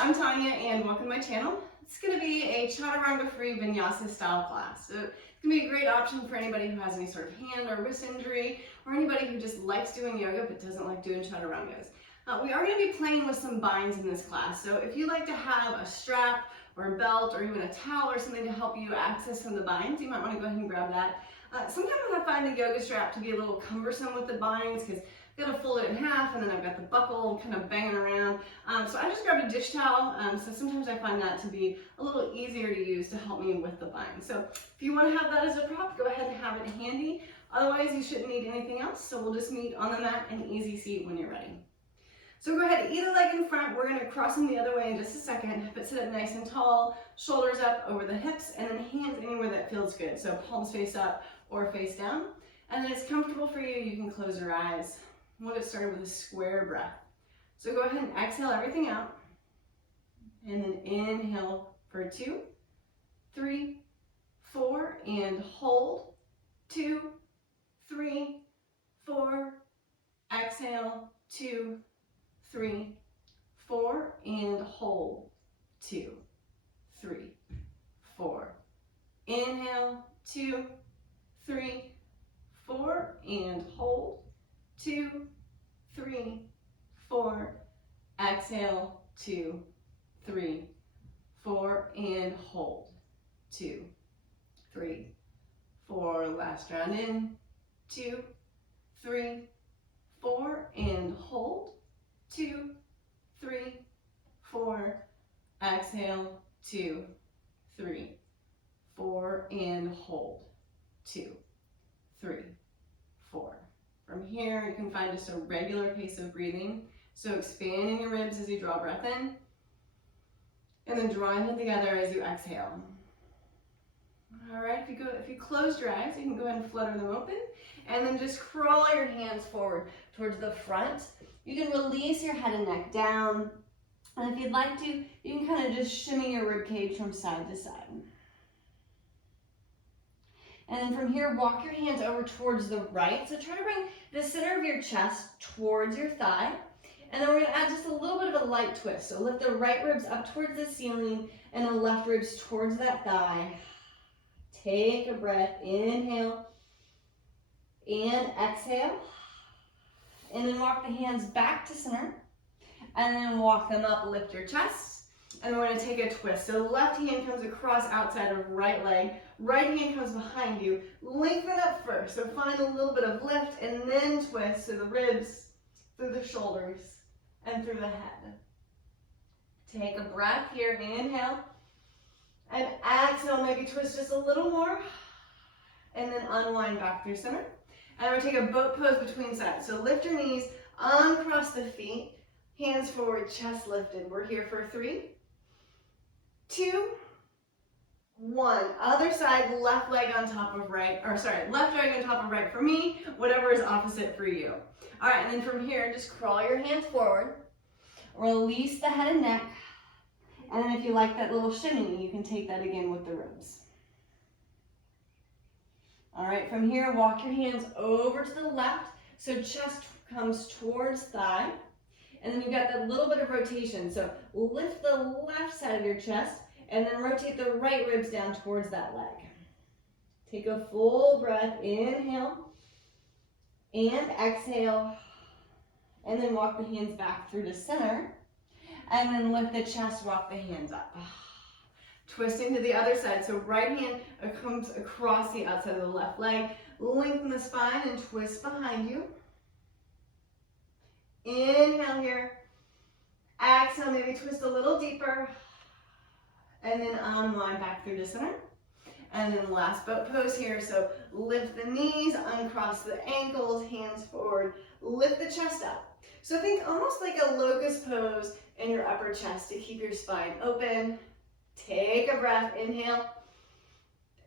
I'm Tanya and welcome to my channel. It's going to be a chaturanga-free vinyasa style class. So it's going to be a great option for anybody who has any sort of hand or wrist injury or anybody who just likes doing yoga but doesn't like doing chaturangas. We are going to be playing with some binds in this class. So if you like to have a strap or a belt or even a towel or something to help you access some of the binds, you might want to go ahead and grab that. Sometimes I find the yoga strap to be a little cumbersome with the binds because I've got to fold it in half and then I've got the buckle kind of banging around. So I just grabbed a dish towel. So sometimes I find that to be a little easier to use to help me with the bind. So if you want to have that as a prop, go ahead and have it handy. Otherwise, you shouldn't need anything else. So we'll just meet on the mat and easy seat when you're ready. So go ahead, either leg in front. We're going to cross them the other way in just a second, but sit up nice and tall, shoulders up over the hips, and then hands anywhere that feels good. So palms face up or face down. And then it's comfortable for you, you can close your eyes. We'll get started with a square breath. So go ahead and exhale everything out. And then inhale for 2, 3, 4, and hold. 2, 3, 4, exhale, 2, 3, 4, and hold. 2, 3, 4. Inhale, 2, 3, 4, and hold. 2, 3, 4. Exhale, 2, 3, 4, and hold. 2, 3, 4. Last round in. 2, 3, 4, and hold. 2, 3, 4. Exhale, 2, 3, 4, and hold. 2, 3, 4. From here, you can find just a regular pace of breathing. So expanding your ribs as you draw breath in, and then drawing them together as you exhale. All right, if you closed your eyes, you can go ahead and flutter them open, and then just crawl your hands forward towards the front. You can release your head and neck down, and if you'd like to, you can kind of just shimmy your rib cage from side to side. And then from here, walk your hands over towards the right. So try to bring the center of your chest towards your thigh. And then we're gonna add just a little bit of a light twist. So lift the right ribs up towards the ceiling and the left ribs towards that thigh. Take a breath, inhale and exhale. And then walk the hands back to center. And then walk them up, lift your chest. And we're gonna take a twist. So left hand comes across outside of right leg. Right hand comes behind you. Lengthen up first. So find a little bit of lift and then twist to the ribs, through the shoulders, and through the head. Take a breath here. Inhale. And exhale. Maybe twist just a little more. And then unwind back through center. And we're going to take a boat pose between sides. So lift your knees, uncross the feet. Hands forward, chest lifted. We're here for 3, 2, 1. Other side, left leg on top of right, left leg on top of right for me, whatever is opposite for you. All right, and then from here, just crawl your hands forward. Release the head and neck. And then if you like that little shimmy, you can take that again with the ribs. All right, from here, walk your hands over to the left. So chest comes towards thigh. And then you've got that little bit of rotation. So lift the left side of your chest and then rotate the right ribs down towards that leg. Take a full breath, inhale and exhale. And then walk the hands back through to center. And then lift the chest, walk the hands up. Twisting to the other side. So right hand comes across the outside of the left leg. Lengthen the spine and twist behind you. Inhale here. Exhale, maybe twist a little deeper. And then unwind back through to center. And then last boat pose here. So lift the knees, uncross the ankles, hands forward. Lift the chest up. So think almost like a locust pose in your upper chest to keep your spine open. Take a breath, inhale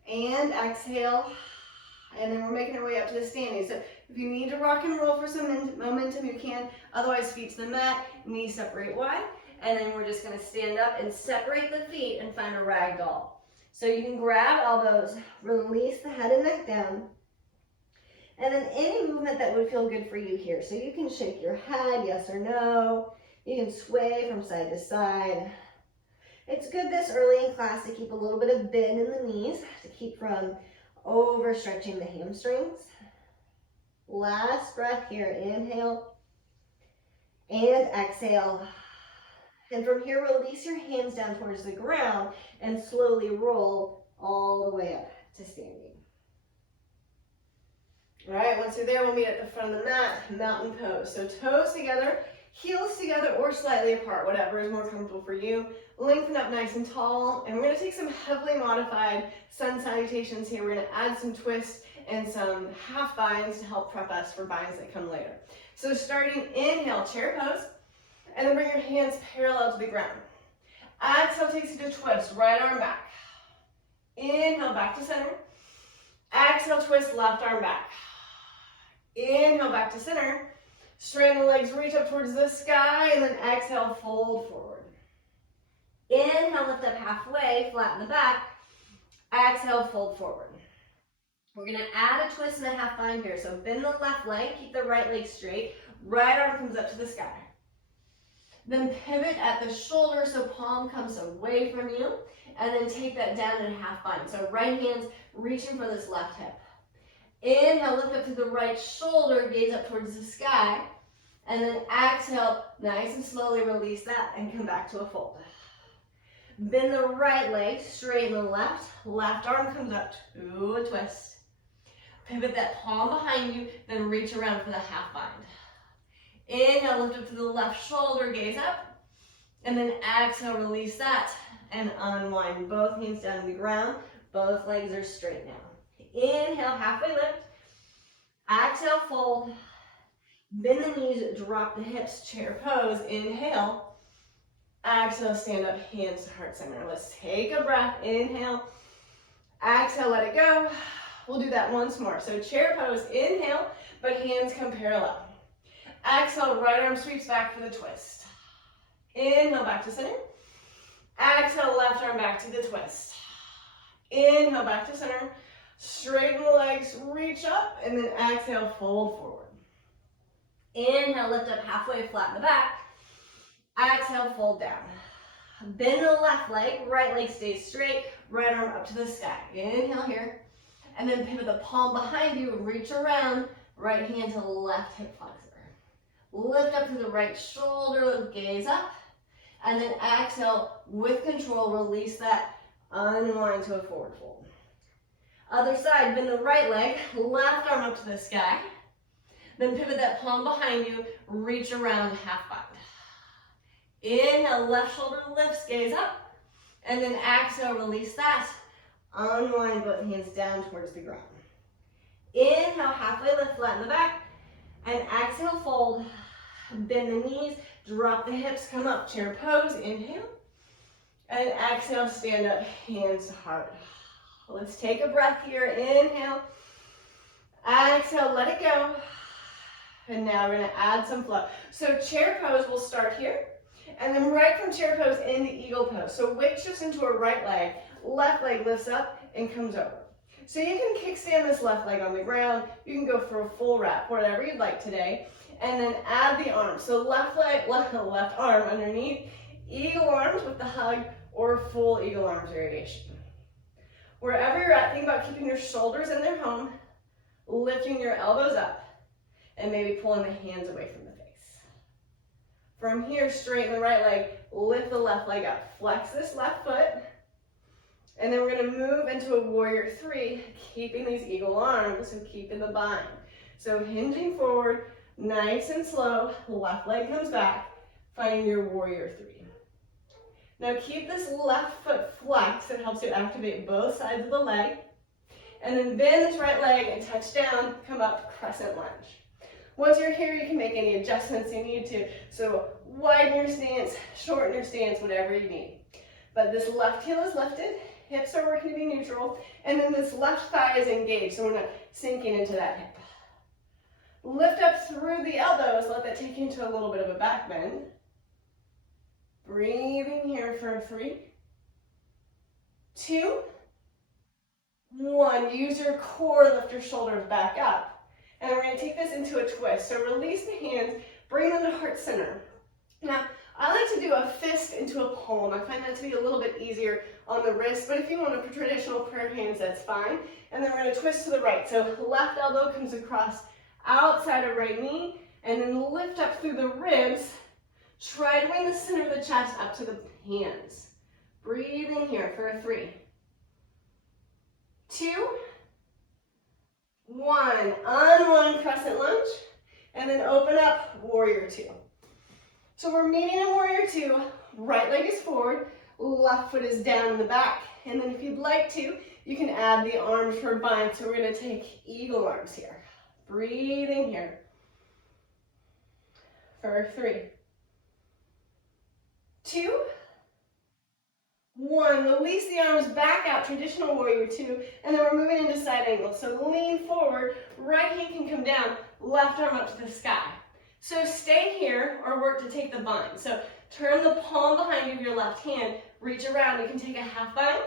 and exhale. And then we're making our way up to the standing. So if you need to rock and roll for some momentum, you can. Otherwise, feet to the mat, knees separate wide. And then we're just gonna stand up and separate the feet and find a ragdoll. So you can grab elbows, release the head and neck down. And then any movement that would feel good for you here. So you can shake your head, yes or no. You can sway from side to side. It's good this early in class to keep a little bit of bend in the knees to keep from overstretching the hamstrings. Last breath here, inhale and exhale. And from here, release your hands down towards the ground and slowly roll all the way up to standing. All right, once you're there, we'll meet at the front of the mat, mountain pose. So toes together, heels together or slightly apart, whatever is more comfortable for you. Lengthen up nice and tall, and we're gonna take some heavily modified sun salutations here. We're gonna add some twists and some half binds to help prep us for binds that come later. So starting, inhale, chair pose, and then bring your hands parallel to the ground. Exhale takes you to twist, right arm back. Inhale, back to center. Exhale, twist, left arm back. Inhale, back to center. Straighten the legs, reach up towards the sky, and then exhale, fold forward. Inhale, lift up halfway, flatten the back. Exhale, fold forward. We're gonna add a twist and a half bind here. So bend the left leg, keep the right leg straight. Right arm comes up to the sky. Then pivot at the shoulder so palm comes away from you. And then take that down in a half bind. So right hand's reaching for this left hip. Inhale, lift up to the right shoulder, gaze up towards the sky. And then exhale, nice and slowly release that and come back to a fold. Bend the right leg, straighten the left. Left arm comes up to a twist. Pivot that palm behind you, then reach around for the half bind. Inhale, lift up to the left shoulder, gaze up. And then exhale, release that and unwind. Both hands down to the ground. Both legs are straight now. Inhale, halfway lift. Exhale, fold. Bend the knees, drop the hips, chair pose. Inhale. Exhale, stand up, hands to heart center. Let's take a breath. Inhale. Exhale, let it go. We'll do that once more. So chair pose, inhale, but hands come parallel. Exhale, right arm sweeps back for the twist. Inhale, back to center. Exhale, left arm back to the twist. Inhale, back to center. Straighten the legs, reach up, and then exhale, fold forward. Inhale, lift up halfway, flatten the back. Exhale, fold down. Bend the left leg, right leg stays straight, right arm up to the sky. Inhale here, and then pivot the palm behind you, reach around, right hand to the left hip flexor. Lift up to the right shoulder, gaze up, and then exhale, with control, release that, unwind to a forward fold. Other side, bend the right leg, left arm up to the sky, then pivot that palm behind you, reach around, half bind. Inhale, left shoulder lifts, gaze up, and then exhale, release that, unwind both hands down towards the ground. Inhale, halfway lift, flatten the back, and exhale, fold. Bend the knees, drop the hips, come up, chair pose, inhale, and exhale, stand up, hands to heart. Let's take a breath here, inhale, exhale, let it go, and now we're gonna add some flow. So chair pose, we'll start here, and then right from chair pose into eagle pose. So weight shifts into a right leg, left leg lifts up and comes over. So you can kickstand this left leg on the ground, you can go for a full wrap, whatever you'd like today, and then add the arms. So left leg, left arm underneath, eagle arms with the hug, or full eagle arms variation. Wherever you're at, think about keeping your shoulders in their home, lifting your elbows up, and maybe pulling the hands away from the face. From here, straighten the right leg, lift the left leg up, flex this left foot, and then we're gonna move into a warrior three, keeping these eagle arms, so keeping the bind. So hinging forward, nice and slow, left leg comes back, finding your warrior three. Now keep this left foot flexed, it helps you activate both sides of the leg. And then bend this right leg and touch down, come up, crescent lunge. Once you're here, you can make any adjustments you need to. So widen your stance, shorten your stance, whatever you need. But this left heel is lifted, hips are working to be neutral, and then this left thigh is engaged, so we're not sinking into that hip. Lift up through the elbows, let that take you into a little bit of a back bend. Breathing here for 3, 2, 1. Use your core, lift your shoulders back up. And we're going to take this into a twist. So release the hands, bring them to heart center. Now, I like to do a fist into a palm. I find that to be a little bit easier on the wrist, but if you want a traditional prayer hands, that's fine. And then we're gonna twist to the right. So left elbow comes across outside of right knee, and then lift up through the ribs. Try to bring the center of the chest up to the hands. Breathe in here for 3, 2, 1. Unwind crescent lunge, and then open up, warrior 2. So we're meeting in warrior 2, right leg is forward, left foot is down in the back. And then if you'd like to, you can add the arms for a bind. So we're gonna take eagle arms here. Breathe in here for 3, 2, 1. Release the arms back out, traditional warrior 2, and then we're moving into side angle. So lean forward, right hand can come down, left arm up to the sky. So stay here or work to take the bind. So turn the palm behind you of your left hand, reach around. You can take a half bind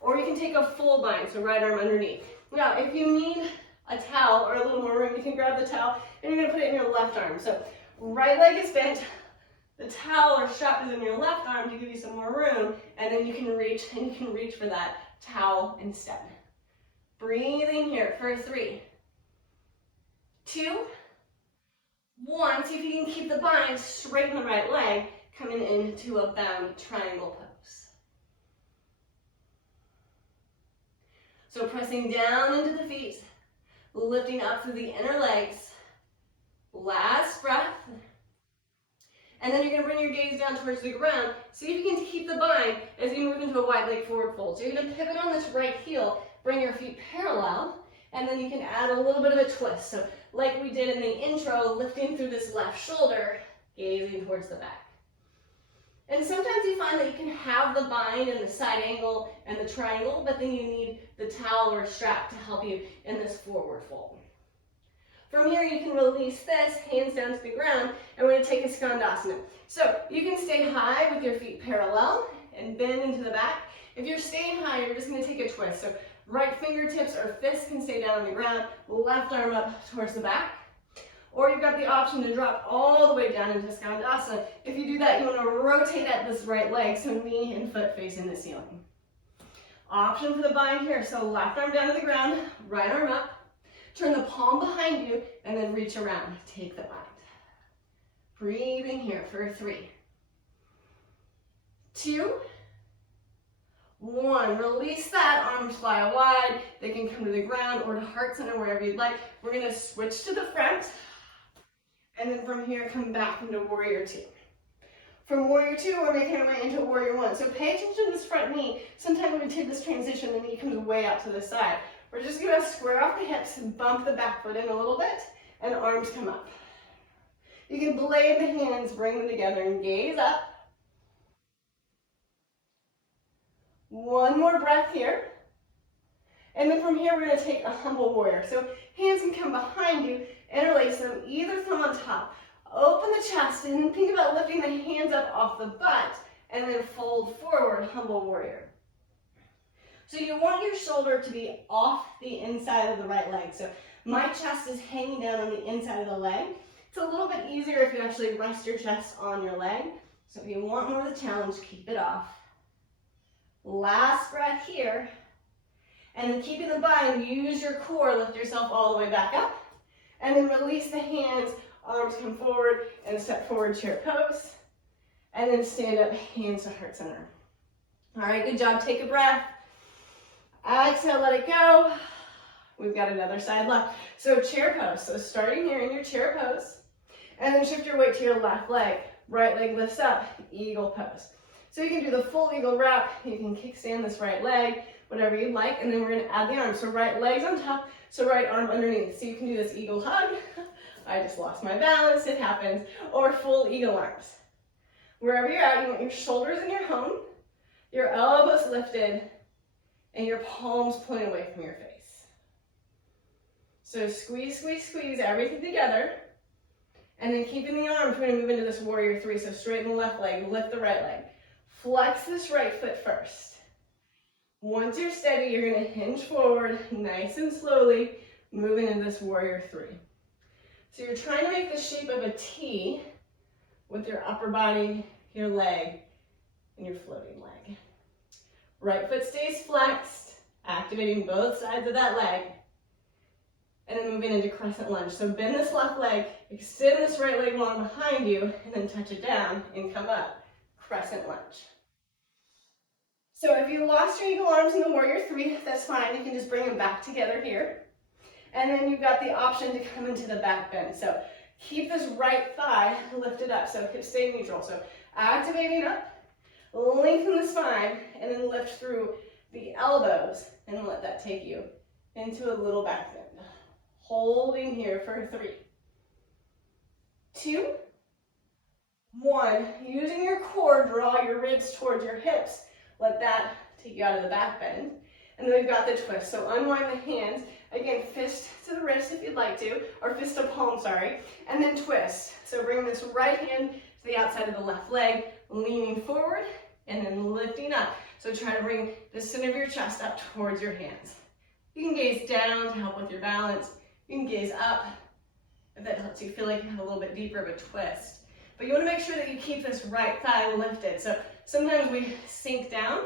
or you can take a full bind, so right arm underneath. Now, if you need a towel or a little more room, you can grab the towel and you're gonna put it in your left arm. So right leg is bent, the towel or strap is in your left arm to give you some more room, and then you can reach for that towel instead. Breathe in here for 3, 2, 1. See if you can keep the bind straight in the right leg, coming into a bound triangle pose. So pressing down into the feet, lifting up through the inner legs. Last breath. And then you're going to bring your gaze down towards the ground. See if you can keep the bind as you move into a wide leg forward fold. So you're going to pivot on this right heel, bring your feet parallel, and then you can add a little bit of a twist. So like we did in the intro, lifting through this left shoulder, gazing towards the back. And sometimes you find that you can have the bind and the side angle and the triangle, but then you need the towel or strap to help you in this forward fold. From here, you can release this, hands down to the ground, and we're going to take a skandasana. So you can stay high with your feet parallel and bend into the back. If you're staying high, you're just going to take a twist. So right fingertips or fists can stay down on the ground, left arm up towards the back. Or you've got the option to drop all the way down into skandasana. If you do that, you want to rotate at this right leg, so knee and foot facing the ceiling. Option for the bind here, so left arm down to the ground, right arm up. Turn the palm behind you and then reach around. Take the bind. Breathe in here for 3, 2, 1. Release that. Arms fly wide. They can come to the ground or to heart center, wherever you'd like. We're going to switch to the front. And then from here, come back into warrior 2. From warrior 2, we're making our way into warrior 1. So pay attention to this front knee. Sometimes when we take this transition, the knee comes way out to the side. We're just going to square off the hips and bump the back foot in a little bit, and arms come up. You can blade the hands, bring them together, and gaze up. One more breath here. And then from here, we're going to take a humble warrior. So hands can come behind you, interlace them, either thumb on top. Open the chest, and then think about lifting the hands up off the butt, and then fold forward, humble warrior. So you want your shoulder to be off the inside of the right leg. So my chest is hanging down on the inside of the leg. It's a little bit easier if you actually rest your chest on your leg. So if you want more of the challenge, keep it off. Last breath here. And then keeping the bind, use your core, lift yourself all the way back up. And then release the hands, arms come forward, and step forward, chair pose. And then stand up, hands to heart center. All right, good job. Take a breath. Exhale, let it go. We've got another side left. So chair pose. So starting here in your chair pose, and then shift your weight to your left leg. Right leg lifts up, eagle pose. So you can do the full eagle wrap. You can kickstand this right leg, whatever you'd like. And then we're going to add the arms. So right leg's on top, so right arm underneath. So you can do this eagle hug. I just lost my balance. It happens. Or full eagle arms. Wherever you're at, you want your shoulders in your home, your elbows lifted, and your palms pointing away from your face. So squeeze, squeeze, squeeze everything together. And then keeping the arms, we're going to move into this warrior 3. So straighten the left leg, lift the right leg. Flex this right foot first. Once you're steady, you're going to hinge forward, nice and slowly, moving into this warrior 3. So you're trying to make the shape of a T with your upper body, your leg, and your floating leg. Right foot stays flexed, activating both sides of that leg. And then moving into crescent lunge. So bend this left leg, extend this right leg long behind you, and then touch it down and come up. Crescent lunge. So if you lost your eagle arms in the warrior three, that's fine. You can just bring them back together here. And then you've got the option to come into the back bend. So keep this right thigh lifted up. So hips stay neutral. So activating up, lengthen the spine, and then lift through the elbows and let that take you into a little back bend. Holding here for 3, 2, 1. Using your core, draw your ribs towards your hips. Let that take you out of the back bend. And then we've got the twist. So unwind the hands. Again, fist to the wrist if you'd like to, or fist to palm, sorry. And then twist. So bring this right hand to the outside of the left leg, leaning forward, and then lifting up. So try to bring the center of your chest up towards your hands. You can gaze down to help with your balance. You can gaze up if that helps you feel like you have a little bit deeper of a twist. But you want to make sure that you keep this right thigh lifted. So sometimes we sink down,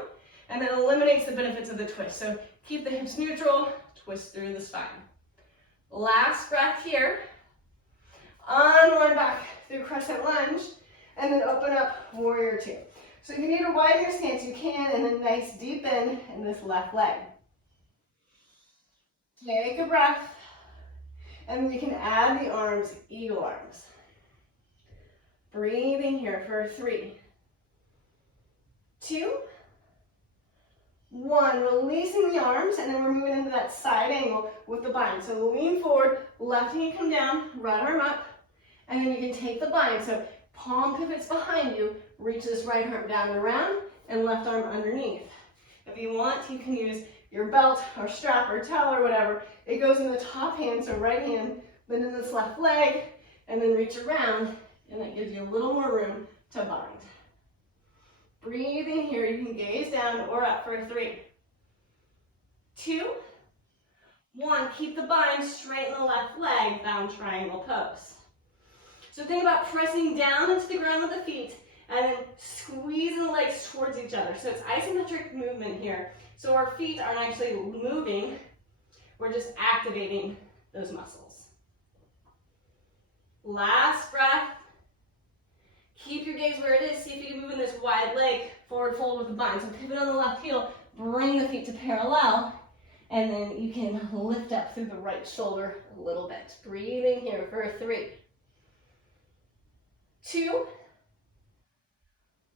and that eliminates the benefits of the twist. So keep the hips neutral, twist through the spine. Last breath here. Unwind back through crescent lunge, and then open up warrior two. So if you need to widen your stance, you can, and then nice deep bend in this left leg. Take a breath. And then you can add the arms, eagle arms. Breathing here for 3, 2, 1. Releasing the arms, and then we're moving into that side angle with the bind. So lean forward, left knee come down, right arm up, and then you can take the bind. So palm pivots behind you, reach this right arm down and around, and left arm underneath. If you want, you can use your belt or strap or towel or whatever. It goes in the top hand, so right hand, then in this left leg, and then reach around, and that gives you a little more room to bind. Breathing here, you can gaze down or up for 3, 2, 1. Keep the bind, straighten the left leg, bound triangle pose. So think about pressing down into the ground with the feet, and then squeezing the legs towards each other. So it's isometric movement here. So our feet aren't actually moving, we're just activating those muscles. Last breath. Keep your gaze where it is. See if you can move in this wide leg, forward fold with the bind. So pivot on the left heel, bring the feet to parallel, and then you can lift up through the right shoulder a little bit. Breathing here for 3, 2,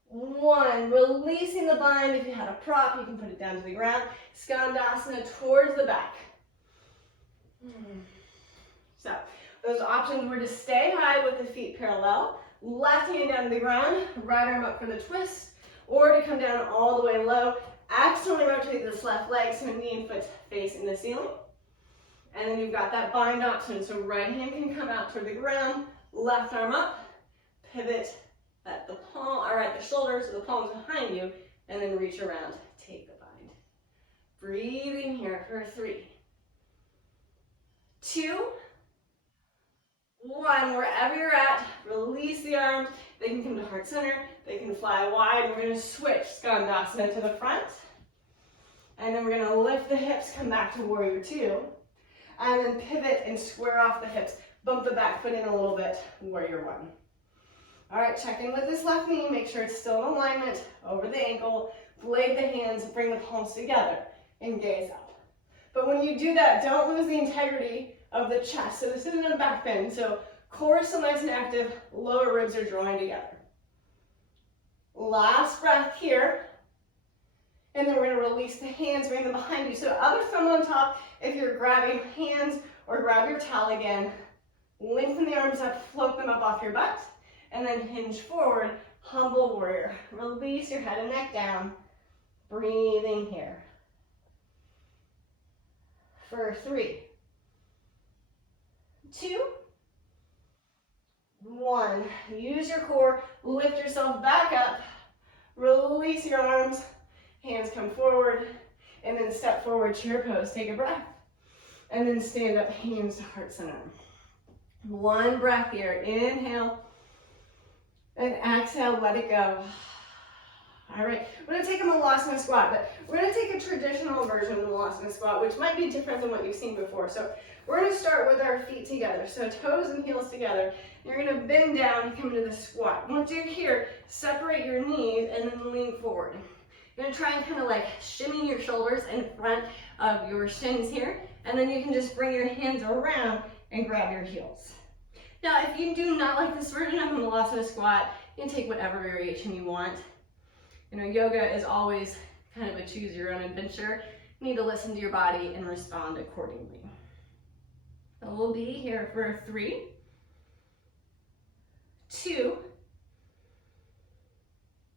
1. Releasing the bind. If you had a prop, you can put it down to the ground. Skandasana towards the back. So those options were to stay high with the feet parallel, left hand down to the ground, right arm up for the twist, or to come down all the way low. Externally rotate this left leg so knee and foot facing the ceiling. And then you've got that bind option. So right hand can come out toward the ground, left arm up, pivot at the palm, or at the shoulder, so the palm's behind you, and then reach around, take the bind. Breathing here for 3, 2, 1. Wherever you're at, release the arms. They can come to heart center, they can fly wide. We're gonna switch Skandasana to the front. And then we're gonna lift the hips, come back to warrior two. And then pivot and square off the hips. Bump the back foot in a little bit, warrior one. All right, check in with this left knee. Make sure it's still in alignment over the ankle. Blade the hands, bring the palms together, and gaze up. But when you do that, don't lose the integrity of the chest. So this isn't a back bend. So core is still nice and active. Lower ribs are drawing together. Last breath here. And then we're going to release the hands, bring them behind you. So other thumb on top if you're grabbing hands, or grab your towel again. Lengthen the arms up, float them up off your butt. And then hinge forward, humble warrior. Release your head and neck down. Breathing here. For 3, 2, 1. Use your core, lift yourself back up, release your arms, hands come forward, and then step forward, chair pose. Take a breath, and then stand up, hands to heart center. One breath here. Inhale, and exhale, let it go. All right, we're gonna take a malasana squat, but we're gonna take a traditional version of the malasana squat, which might be different than what you've seen before. So we're gonna start with our feet together. So toes and heels together. You're gonna bend down and come into the squat. Once you're here, separate your knees and then lean forward. You're gonna try and kind of like shimmy your shoulders in front of your shins here, and then you can just bring your hands around and grab your heels. Now, if you do not like this version of a malasana squat, you can take whatever variation you want. You know, yoga is always kind of a choose your own adventure. You need to listen to your body and respond accordingly. So we'll be here for 3, 2,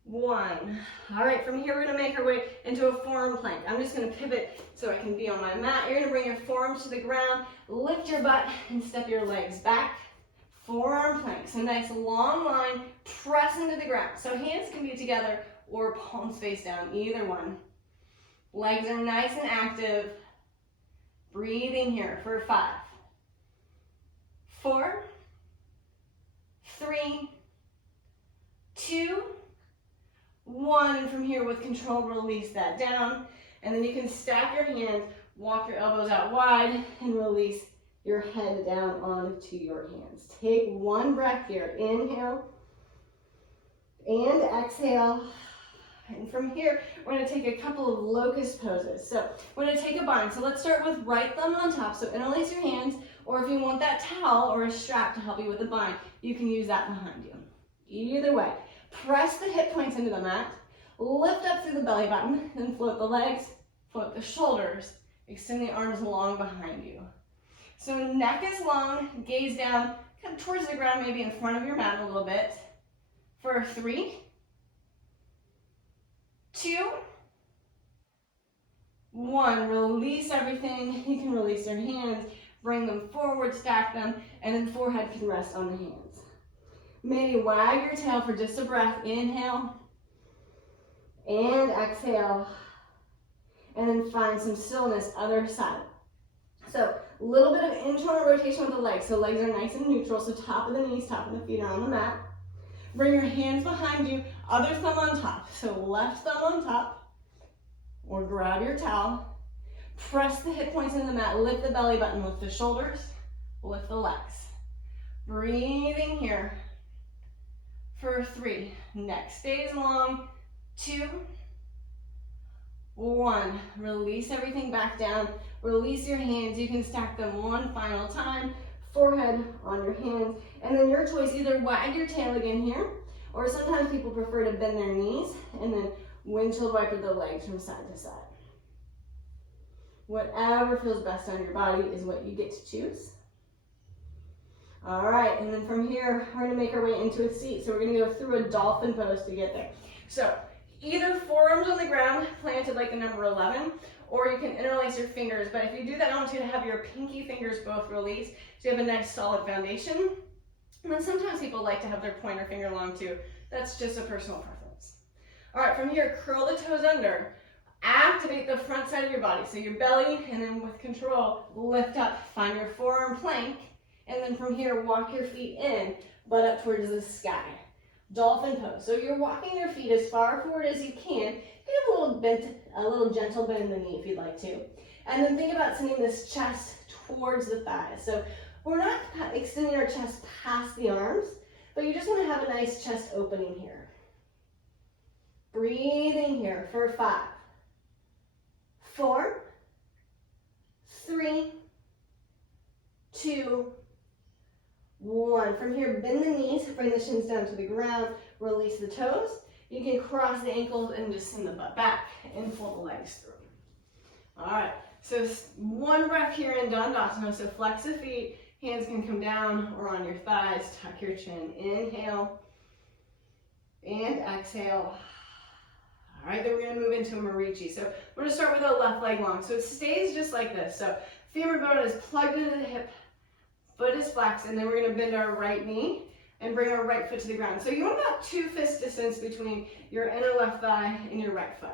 1. All right, from here we're gonna make our way into a forearm plank. I'm just gonna pivot so I can be on my mat. You're gonna bring your forearms to the ground, lift your butt and step your legs back. Forearm plank, so nice long line, press into the ground. So hands can be together or palms face down, either one. Legs are nice and active. Breathing here for 5, 4, 3, 2, 1. From here with control, release that down. And then you can stack your hands, walk your elbows out wide, and release your head down onto your hands. Take 1 breath here. Inhale and exhale. And from here, we're going to take a couple of locust poses. So we're going to take a bind. So let's start with right thumb on top. So interlace your hands, or if you want that towel or a strap to help you with the bind, you can use that behind you. Either way, press the hip points into the mat, lift up through the belly button, then float the legs, float the shoulders, extend the arms long behind you. So neck is long, gaze down, come towards the ground, maybe in front of your mat a little bit. For 3, 2, 1. Release everything. You can release your hands, bring them forward, stack them, and then forehead can rest on the hands. Maybe wag your tail for just a breath. Inhale and exhale. And then find some stillness other side. So a little bit of internal rotation with the legs. So legs are nice and neutral. So top of the knees, top of the feet are on the mat. Bring your hands behind you, other thumb on top. So left thumb on top, or grab your towel. Press the hip points into the mat, lift the belly button, lift the shoulders, lift the legs. Breathing here for 3. Neck stays long. 2, 1. Release everything back down. Release your hands. You can stack them one final time. Forehead on your hands, and then your choice, either wag your tail again here, or sometimes people prefer to bend their knees and then windshield wiper the legs from side to side. Whatever feels best on your body is what you get to choose. All right, and then from here, we're gonna make our way into a seat. So we're gonna go through a dolphin pose to get there. So either forearms on the ground, planted like the number 11, or you can interlace your fingers. But if you do that, I want you to have your pinky fingers both released, so you have a nice solid foundation. And then sometimes people like to have their pointer finger long too. That's just a personal preference. All right, from here, curl the toes under. Activate the front side of your body. So your belly, and then with control, lift up. Find your forearm plank. And then from here, walk your feet in, butt up towards the sky. Dolphin pose. So you're walking your feet as far forward as you can. Give a little bent, a little gentle bend in the knee if you'd like to. And then think about sending this chest towards the thighs. So we're not extending our chest past the arms, but you just want to have a nice chest opening here. Breathing here for 5, 4, 3, 2, 1. From here, bend the knees, bring the shins down to the ground, release the toes. You can cross the ankles and just send the butt back and pull the legs through. All right, so 1 breath here in Dandasana. So flex the feet, hands can come down or on your thighs, tuck your chin. Inhale and exhale. All right, then we're gonna move into a Marici. So we're gonna start with the left leg long. So it stays just like this. So femur bone is plugged into the hip, foot is flexed, and then we're gonna bend our right knee and bring our right foot to the ground. So you want about 2 fist distance between your inner left thigh and your right foot.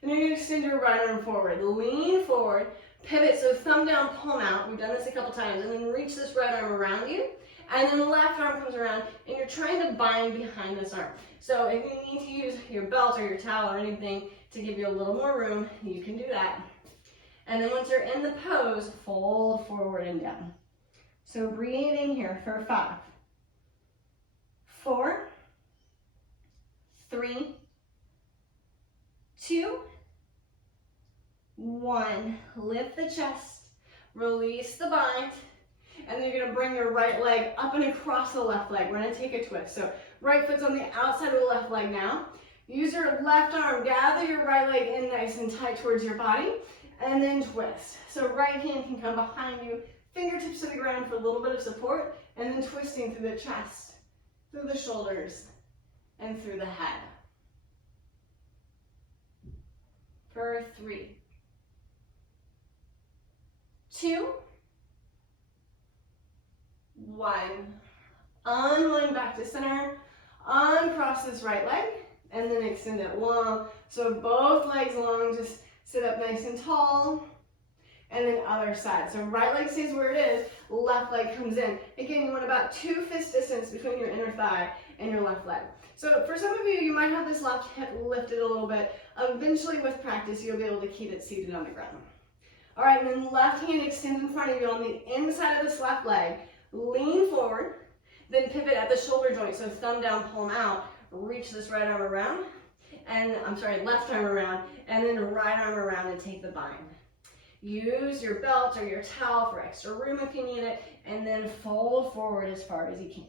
Then you're gonna extend your right arm forward. Lean forward, pivot, so thumb down, palm out. We've done this a couple times. And then reach this right arm around you and then the left arm comes around, and you're trying to bind behind this arm. So if you need to use your belt or your towel or anything to give you a little more room, you can do that. And then once you're in the pose, fold forward and down. So breathing here for 5, 4, 3, 2, 1. Lift the chest, release the bind, and then you're gonna bring your right leg up and across the left leg. We're gonna take a twist. So right foot's on the outside of the left leg now. Use your left arm, gather your right leg in nice and tight towards your body, and then twist. So right hand can come behind you, fingertips to the ground for a little bit of support, and then twisting through the chest, through the shoulders, and through the head. For 3, 2, 1. Unwind back to center, uncross this right leg, and then extend it long. So both legs long, just sit up nice and tall, and then other side. So right leg stays where it is, left leg comes in. Again, you want about 2 fist distance between your inner thigh and your left leg. So for some of you, you might have this left hip lifted a little bit. Eventually with practice, you'll be able to keep it seated on the ground. All right, and then left hand extends in front of you on the inside of this left leg. Lean forward, then pivot at the shoulder joint. So thumb down, palm out. Reach this right arm around, and left arm around, and then right arm around and take the bind. Use your belt or your towel for extra room if you need it, and then fold forward as far as you can.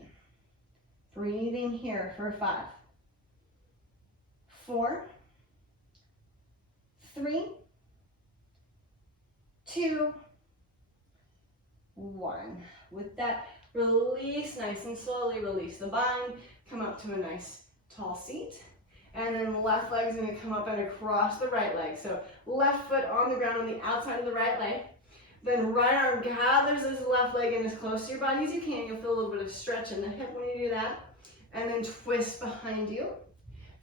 Breathing here for 5, 4, 3, 2, 1. With that, release nice and slowly, release the bind, come up to a nice tall seat, and then the left leg's gonna come up and across the right leg. So left foot on the ground on the outside of the right leg, then right arm gathers this left leg in as close to your body as you can. You'll feel a little bit of stretch in the hip when you do that, and then twist behind you.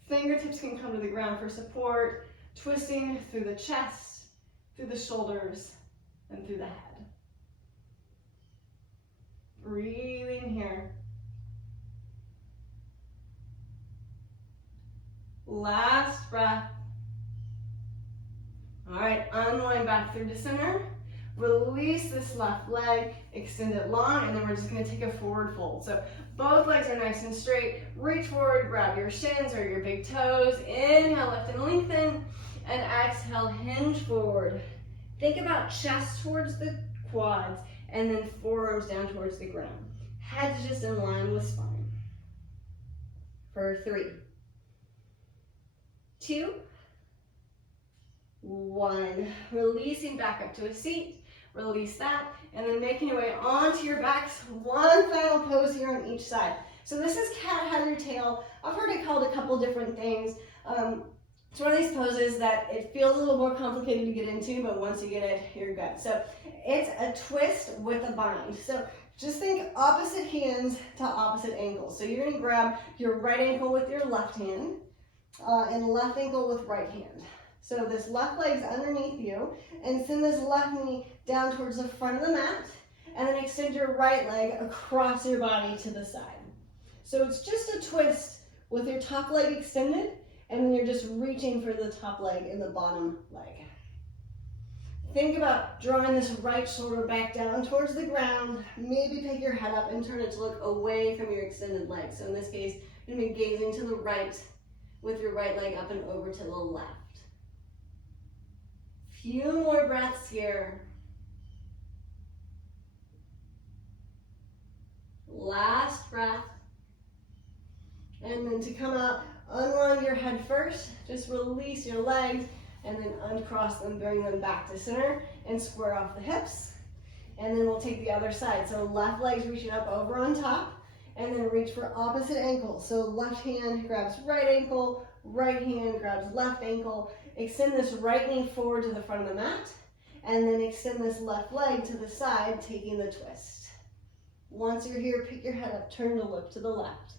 Fingertips can come to the ground for support, twisting through the chest, through the shoulders, and through the head. Breathing here. Last breath. All right, unwind back through to center. Release this left leg, extend it long, and then we're just gonna take a forward fold. So both legs are nice and straight. Reach forward, grab your shins or your big toes. Inhale, lift and lengthen, and exhale, hinge forward. Think about chest towards the quads, and then forearms down towards the ground. Head's just in line with spine. For 3, 2, 1. Releasing back up to a seat. Release that, and then making your way onto your backs. One final pose here on each side. So this is cat head or tail. I've heard it called a couple different things. It's one of these poses that it feels a little more complicated to get into, but once you get it, you're good. So it's a twist with a bind. So just think opposite hands to opposite ankles. So you're gonna grab your right ankle with your left hand, and left ankle with right hand. So this left leg's underneath you, and send this left knee down towards the front of the mat, and then extend your right leg across your body to the side. So it's just a twist with your top leg extended, and then you're just reaching for the top leg and the bottom leg. Think about drawing this right shoulder back down towards the ground. Maybe pick your head up and turn it to look away from your extended leg. So in this case, you're gonna be gazing to the right with your right leg up and over to the left. Few more breaths here. Last breath. And then to come out, unwind your head first. Just release your legs and then uncross them, bring them back to center and square off the hips. And then we'll take the other side. So left leg's reaching up over on top, and then reach for opposite ankle. So left hand grabs right ankle, right hand grabs left ankle. Extend this right knee forward to the front of the mat, and then extend this left leg to the side, taking the twist. Once you're here, pick your head up, turn to look to the left.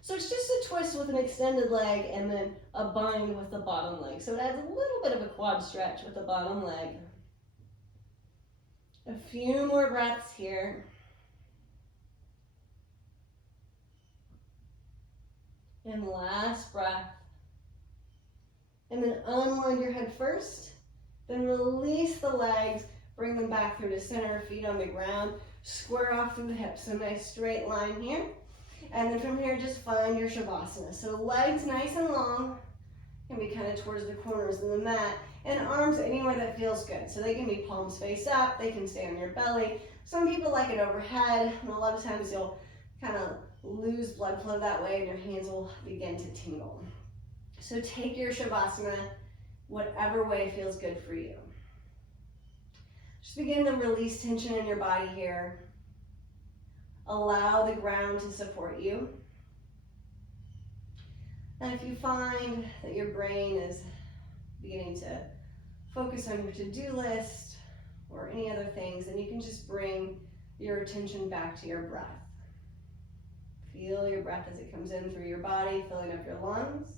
So it's just a twist with an extended leg and then a bind with the bottom leg. So it adds a little bit of a quad stretch with the bottom leg. A few more breaths here. And last breath. And then unwind your head first. Then release the legs. Bring them back through to center, feet on the ground. Square off through the hips. So nice straight line here. And then from here, just find your Shavasana. So legs nice and long. Can be kind of towards the corners of the mat. And arms anywhere that feels good. So they can be palms face up. They can stay on your belly. Some people like it overhead. And a lot of times you'll kind of lose blood flow that way and your hands will begin to tingle. So take your Shavasana whatever way feels good for you. Just begin to release tension in your body here. Allow the ground to support you. And if you find that your brain is beginning to focus on your to-do list or any other things, then you can just bring your attention back to your breath. Feel your breath as it comes in through your body, filling up your lungs.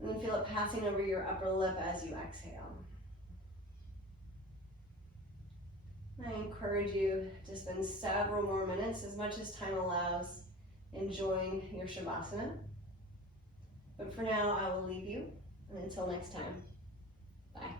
And then feel it passing over your upper lip as you exhale. I encourage you to spend several more minutes, as much as time allows, enjoying your Shavasana. But for now, I will leave you. And until next time, bye.